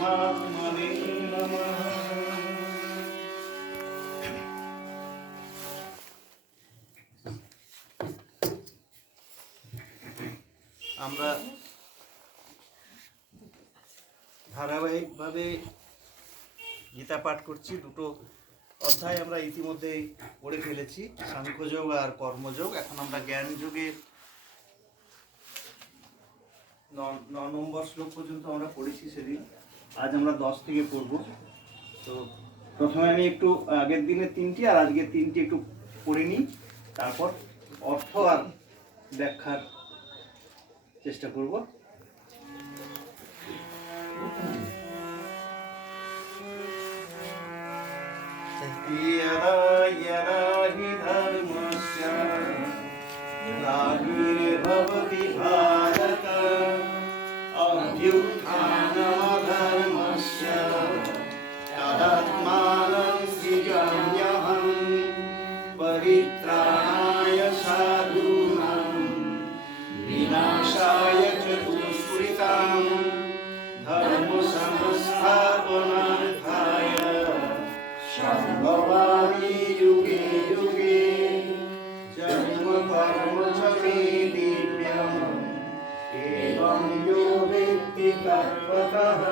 পরমাত্মনে নমঃ। আমরা ধারাবাহিকভাবে গীতা পাঠ করছি। দুটো অধ্যায় আমরা ইতিমধ্যে পড়ে ফেলেছি, সাংখ্যযোগ আর কর্মযোগ। এখন আমরা জ্ঞান যোগের 9 নম্বর শ্লোক পর্যন্ত আমরা পড়েছি সেদিন। আজ আমরা 10 থেকে পড়ব। তো প্রথমে আমি একটু আগের দিনের 3টি আর আজকের 3টি একটু পড়ে নিই, তারপর অর্থ আর ব্যাখ্যার চেষ্টা করব। यदा यदा हि धर्मस्य ग्लानिर्भवति भारत अभ्युत्थानमधर्मस्य तदात्मानं सृजाम्यहं परित्राणाय साधूनां विनाशाय च दुष्कृतां धर्मसंस्थापनार्थाय सम्भवामि युगे युगे जन्म कर्म च मे दिव्यम् एवं यो वेत्ति तत्त्वतः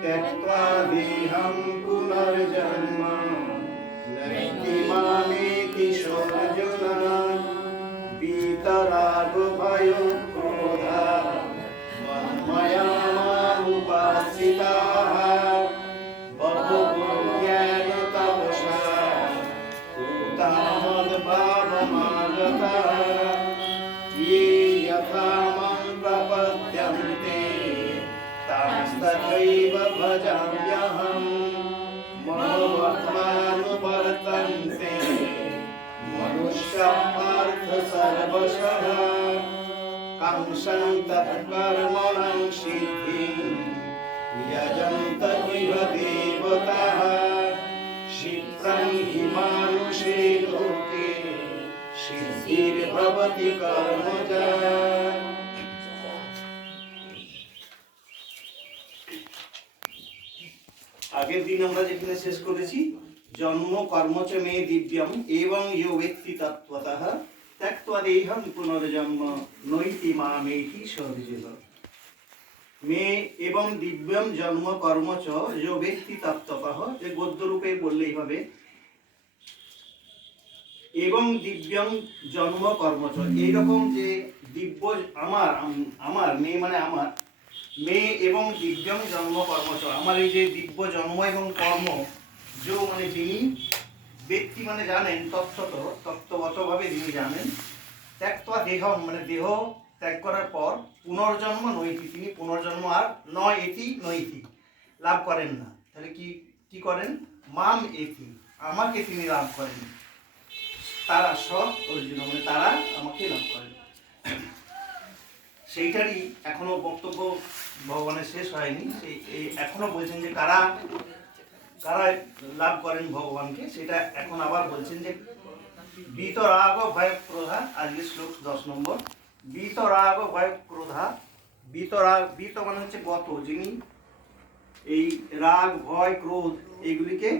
त्यक्त्वा देहं पुनर्जन्म नैति मामेति सोऽर्जुन वीतरागभयक्रोधा मन्मया मामुपाश्रिताः ये यथा मां प्रपद्यन्ते तथैव भजाम्यहं मनोवर्त्मानुवर्तन्ते मनुष्याः पार्थ सर्वशः काङ्क्षन्तः कर्मणां सिद्धिं यजन्त इव देवताः क्षिप्रं हि मानुषे लोके सिद्धिर्भवति कर्मजा। আগের দিন আমরা যেখানে শেষ করেছি, জন্ম কর্ম চ মে দিব্যম এবং ইয়ো বেত্তি তত্ত্বতঃ ত্যক্ত্বা দেহং পুনর্জন্ম নৈতি মামেতি সর্বজীব। মে এবং দিব্যম জন্ম কর্ম চ ইয়ো বেত্তি তত্ত্বতঃ, এই গদ্য রূপে বললেই হবে। এবং দিব্যং জন্ম কর্মচ, এইরকম যে দিব্য আমার মেয়ে মানে আমার মেয়ে এবং দিব্যং জন্ম কর্মচ, আমার এই যে দিব্য জন্ম এবং কর্ম, যে মানে যিনি ব্যক্তি মানে জানেন, তত্ত্বগতভাবে যিনি জানেন, ত্যক্ত্বা দেহং মানে দেহ ত্যাগ করার পর পুনর্জন্ম নৈতি, তিনি পুনর্জন্ম আর নয় এতি নৈতি লাভ করেন না। তাহলে কি করেন? মাম এতি, আমাকে তিনি লাভ করেন। তারা সব অর্জুন মানে তারা আমাকে লাভ করেন। সেইটারই এখনো বক্তব্য ভগবানের শেষ হয়নি। এখনো বলছেন যে কারা লাভ করেন ভগবানকে, সেটা এখন আবার বলছেন যে বিতরাগ ভয় ক্রোধা। আজকে শ্লোক 10 নম্বর। বিতরাগ ভয় ক্রোধা। বিত মানে হচ্ছে গত, যিনি এই রাগ ভয় ক্রোধ এইগুলিকে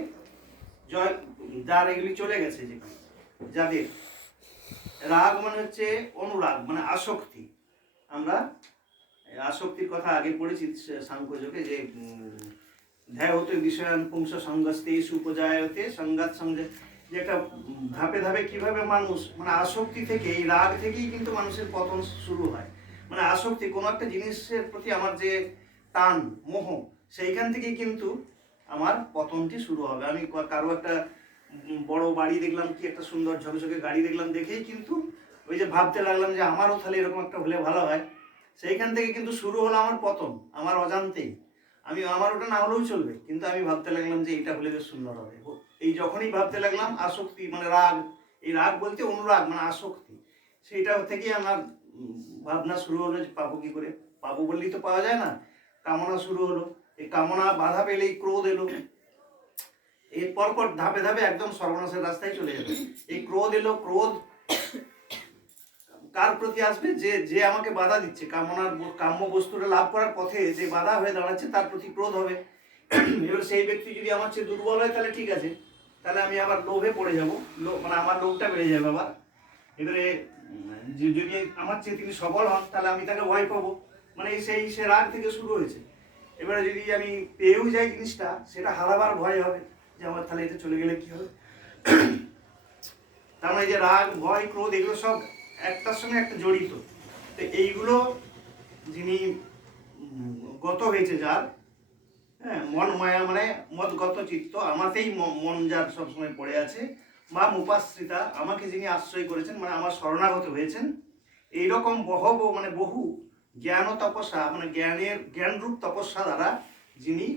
জয়, যার এগুলি চলে গেছে, যেখানে যাদের রাগ মানে হচ্ছে অনুরাগ মানে আসক্তি। আমরা আসক্তির কথা আগে পড়েছি সাংখ্যযোগে, যে ধ্যায় হতে বিষয়ান পুংস সঙ্গস্তে সুপজায়তে সংঘাত সঙ্গে, যে একটা ধাপে ধাপে কিভাবে মানুষ মানে আসক্তি থেকে, এই রাগ থেকেই কিন্তু মানুষের পতন শুরু হয়। মানে আসক্তি, কোনো একটা জিনিসের প্রতি আমার যে টান মোহ, সেইখান থেকেই কিন্তু আমার পতনটি শুরু হবে। আমি কারো একটা বড় বাড়ি দেখলাম, কি একটা সুন্দর ঝকঝকে গাড়ি দেখলাম, দেখেই কিন্তু ওই যে ভাবতে লাগলাম যে আমারও তাহলে এরকম একটা হলে ভালো হয়। সেইখান থেকে কিন্তু শুরু হলো আমার পতন, আমার অজান্তেই। আমার ওটা না হলেও চলবে, কিন্তু আমি ভাবতে লাগলাম যে এটা হলে বেশ সুন্দর হবে। এই যখনই ভাবতে লাগলাম, আসক্তি মানে রাগ, এই রাগ বলতে অনুরাগ মানে আসক্তি, সেইটা থেকেই আমার ভাবনা শুরু হলো যে পাবো কি করে। পাবো বললেই তো পাওয়া যায় না, কামনা শুরু হলো। এই কামনা বাধা পেলেই ক্রোধ এলো। এর পরপর ধাপে ধাপে একদম সর্বনাশের রাস্তায় চলে যাবে। এই ক্রোধ এলো, ক্রোধ কার প্রতি আসবে? যে যে আমাকে বাধা দিচ্ছে, কাম্য বস্তুটা লাভ করার পথে যে বাধা হয়ে দাঁড়াচ্ছে তার প্রতি ক্রোধ হবে। এবার সেই ব্যক্তি যদি আমার চেয়ে দুর্বল হয় তাহলে ঠিক আছে, তাহলে আমি আবার লোভে পড়ে যাবো, মানে আমার লোভটা বেড়ে যাবে আবার। এবারে যদি আমার চেয়ে তিনি সবল হন তাহলে আমি তাকে ভয় পাবো, মানে সে রাগ থেকে শুরু হয়েছে। এবারে যদি আমি পেয়েও যাই জিনিসটা, সেটা হারাবার ভয় হবে যে আমার তাহলে এটা চলে গেলে কি হবে। তার মানে যে রাগ, ভয়, ক্রোধ এগুলো সব একটার সঙ্গে একটা জড়িত। তো এইগুলো যিনি গত হয়েছে যার, হ্যাঁ, মন মায়া মানে মদগত চিত্ত, আমাতেই মন যার সবসময় পড়ে আছে, বা মুপাশ্রিতা, আমাকে যিনি আশ্রয় করেছেন মানে আমার শরণাগত হয়েছেন, এইরকম মানে বহু জ্ঞান ও তপস্যা মানে জ্ঞানরূপ তপস্যা দ্বারা যিনি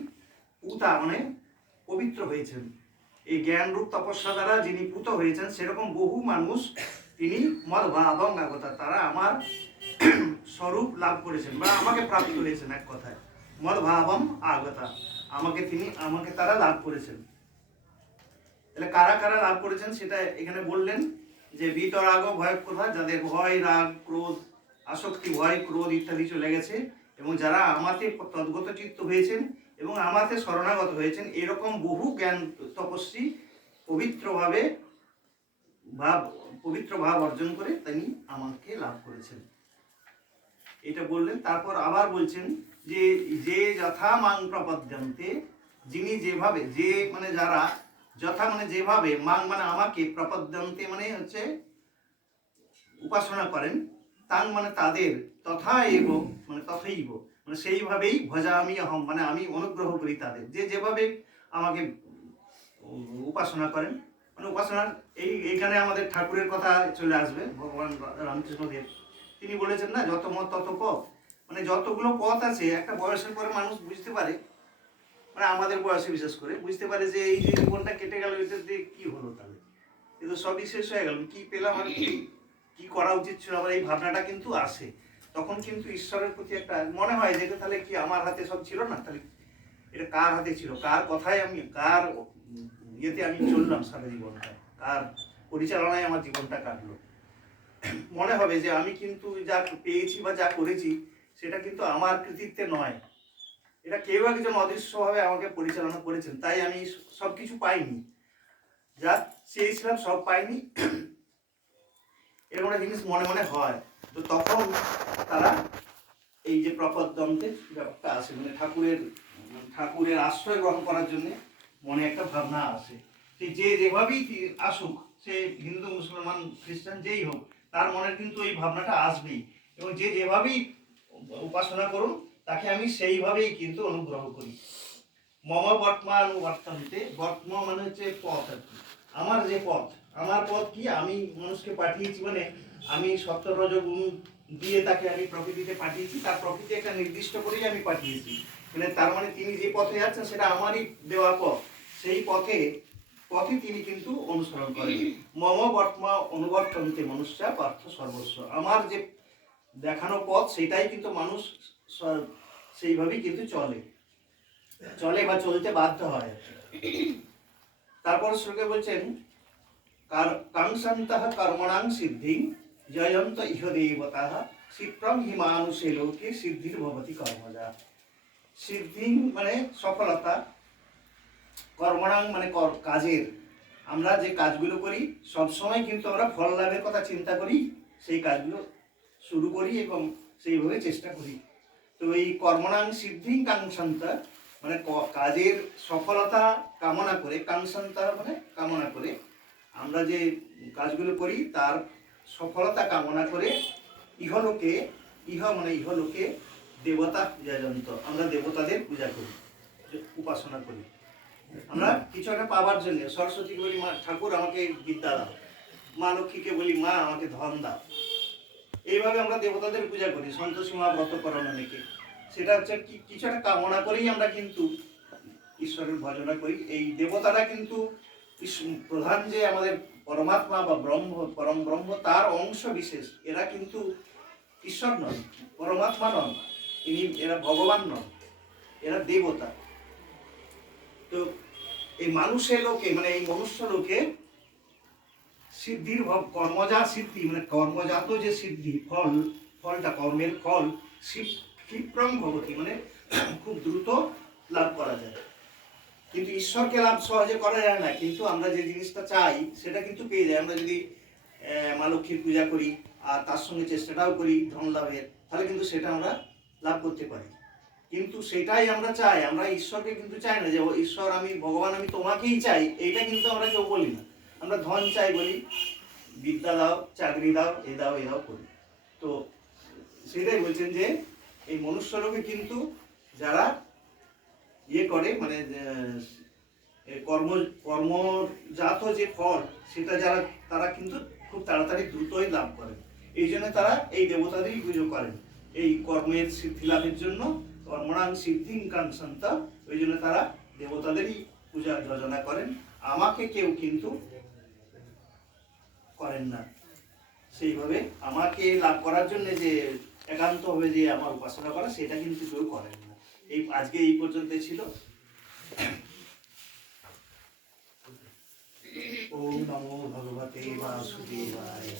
পুতা মানে পবিত্র হয়েছেন, এই জ্ঞানরূপ তপস্যা দ্বারা যিনি পুত হয়েছেন, সেরকম বহু মানুষ তিনি মদভাবং আগতা, তারা আমার স্বরূপ লাভ করেছেন বা আমাকে প্রাপ্ত হয়েছেন। এক কথায় মদভাবম আগতা, আমাকে তারা লাভ করেছেন। তাহলে কারা কারা লাভ করেছেন সেটা এখানে বললেন, যে বিতরাগ ভয় ক্রোধ, যাদের ভয়, রাগ, ক্রোধ, আসক্তি, ভয়, ক্রোধ ইত্যাদি চলে গেছে, এবং যারা আমাতে তদ্গত চিত্ত হয়েছেন এবং আমাতে শরণাগত হয়েছেন, এরকম বহু জ্ঞান তপস্বী পবিত্র ভাব অর্জন করে তিনি আমাকে লাভ করেছেন, এটা বললেন। তারপর আবার বলছেন যে যে যথা মাং প্রপদ্যন্তে, যিনি যেভাবে, যে মানে যারা, যথা মানে যেভাবে, মাং মানে আমাকে, প্রপদ্যন্তে মানে হচ্ছে উপাসনা করেন, তাং মানে তাদের, তথা এব মানে তথৈব মানে সেইভাবেই, ভজামি অহম মানে আমি অনুগ্রহ করি তাদের, যে যেভাবে আমাকে উপাসনা করেন। মানে উপাসনার এইখানে আমাদের ঠাকুরের কথা চলে আসবে, ভগবান রামকৃষ্ণদেব তিনি বলেছেন না, যত মত তত পথ, মানে যতগুলো পথ আছে একটা বয়সের পরে মানুষ বুঝতে পারে, মানে আমাদের বয়সে বিশেষ করে বুঝতে পারে যে এই যে জীবনটা কেটে গেল, এটা দিয়ে কি হলো, তাহলে কিন্তু সবই শেষ হয়ে গেল, কি পেলাম আর কি করা উচিত ছিল, আমার এই ভাবনাটা কিন্তু আসে। তখন কিন্তু ঈশ্বরের প্রতি একটা মনে হয় যে তাহলে কি আমার হাতে সব ছিল না, তাহলে এটা কার হাতে ছিল, কার কথায় আমি, কার ইয়েতে আমি চললাম সারা জীবনটা, কার পরিচালনায় আমার জীবনটা কাটলো। মনে হবে যে আমি কিন্তু যা পেয়েছি বা যা করেছি সেটা কিন্তু আমার কৃতিত্বে নয়, এটা কেউ একজন অদৃশ্যভাবে আমাকে পরিচালনা করেছেন, তাই আমি সবকিছু পাইনি, যা চেয়েছিলাম সব পাইনি, এরকম একটা জিনিস মনে মনে হয়। তো তখন তারা এই যে প্রপদ্যন্তের ব্যাপারটা আসে, মানে ঠাকুরের আশ্রয় গ্রহণ করার জন্য মনে একটা ভাবনা আসে, যে যেভাবেই আসুক, সে হিন্দু, মুসলমান, খ্রিস্টান যেই হোক, তার মনের কিন্তু এই ভাবনাটা আসবেই, এবং যে যেভাবেই উপাসনা করুন তাকে আমি সেইভাবেই কিন্তু অনুগ্রহ করি। মম বর্তমানুবর্তন্তে, বর্তম মানে হচ্ছে পথ আর কি, আমার যে পথ, আমার পথ কি, আমি মানুষকে পাঠিয়েছি, মানে আমি সত্য রজগুণ দিয়ে তাকে আমি প্রকৃতিতে পাঠিয়েছি, তার প্রকৃতি একটা নির্দিষ্ট করেই আমি পাঠিয়েছি, মানে তার মানে তিনি যে পথে যাচ্ছেন সেটা আমারই দেওয়া পথ, সেই পথে তিনি কিন্তু অনুসরণ করেন। মম বর্তমা অনুবর্তন্তে মনুষ্যা পার্থ সর্বস্ব, আমার যে দেখানো পথ সেটাই কিন্তু মানুষ সেইভাবেই কিন্তু চলে বা চলতে বাধ্য হয়। তারপর শ্লোকে বলছেন, কাংসন্তঃ কর্মণাং সিদ্ধিং জয়ন্ত ইহ দেবতাঃ ক্ষিপ্রং হি মানুষে লোকে সিদ্ধির ভবতি কর্মজা। সিদ্ধিং মানে সফলতা, কর্মণাং মানে কাজের, আমরা যে কাজগুলো করি সবসময় কিন্তু আমরা ফল লাভের কথা চিন্তা করি, সেই কাজগুলো শুরু করি এবং সেইভাবে চেষ্টা করি। তো এই কর্মণাং সিদ্ধিং কাংসন্ত মানে কাজের সফলতা কামনা করে, কাংসন্ত মানে কামনা করে, আমরা যে কাজগুলো করি তার সফলতা কামনা করে, ইহলোকে দেবতা পূজাযন্ত, আমরা দেবতাদের পূজা করি, উপাসনা করি, আমরা কিছু একটা পাওয়ার জন্য। সরস্বতীকে বলি, মা ঠাকুর আমাকে বিদ্যা দাও, মা লক্ষ্মীকে বলি, মা আমাকে ধন দাও, এইভাবে আমরা দেবতাদের পূজা করি, সন্তোষীমা ব্রত করানো অনেকে, সেটা হচ্ছে কিছু একটা কামনা করেই আমরা কিন্তু ঈশ্বরের ভজনা করি। এই দেবতারা কিন্তু প্রধান যে আমাদের পরমাত্মা বা পরম ব্রহ্ম তার অংশ বিশেষ, এরা কিন্তু ঈশ্বর নন, পরমাত্মা নন, এরা ভগবান নন, এরা দেবতা। তো এই মানুষের লোকে মানে এই মনুষ্য লোকে সিদ্ধির কর্মজাত সিদ্ধি মানে কর্মজাত যে সিদ্ধি ফলটা কর্মের ফল ক্ষিপ্রং ভবতি মানে খুব দ্রুত লাভ করা যায়। কিন্তু ঈশ্বরকে লাভ সহজে করা যায় না, কিন্তু আমরা যে জিনিসটা চাই সেটা কিন্তু পেয়ে যাই। আমরা যদি মা লক্ষ্মীর পূজা করি আর তার সঙ্গে চেষ্টাটাও করি ধন লাভের, তাহলে কিন্তু সেটা আমরা লাভ করতে পারি। কিন্তু সেটাই আমরা চাই, আমরা ঈশ্বরকে কিন্তু চাই না যে ঈশ্বর আমি ভগবান আমি তোমাকেই চাই, এইটা কিন্তু আমরা কেউ বলি না। আমরা ধন চাই বলি, বিদ্যা দাও, চাকরি দাও, এ দাও এ দাও করি। তো সেটাই বলছেন যে এই মনুষ্যলোকে কিন্তু যারা ইয়ে করে মানে কর্মজাত যে ফল সেটা যারা তারা কিন্তু খুব তাড়াতাড়ি দ্রুতই লাভ করেন। এই জন্য তারা এই দেবতাদেরই পুজো করেন এই কর্মের সিদ্ধি লাভের জন্য। কর্মণাং সিদ্ধিং কাঙ্ক্ষন্তা, ওই জন্য তারা দেবতাদেরই পূজা যোজনা করেন, আমাকে কেউ কিন্তু করেন না। সেইভাবে আমাকে লাভ করার জন্য যে একান্ত হবে যে আমার উপাসনা করা, সেটা কিন্তু কেউ করেন না। এই আজকে এই পর্যন্ত ছিল। ওম নমো ভগবতে বাসুদেবায়।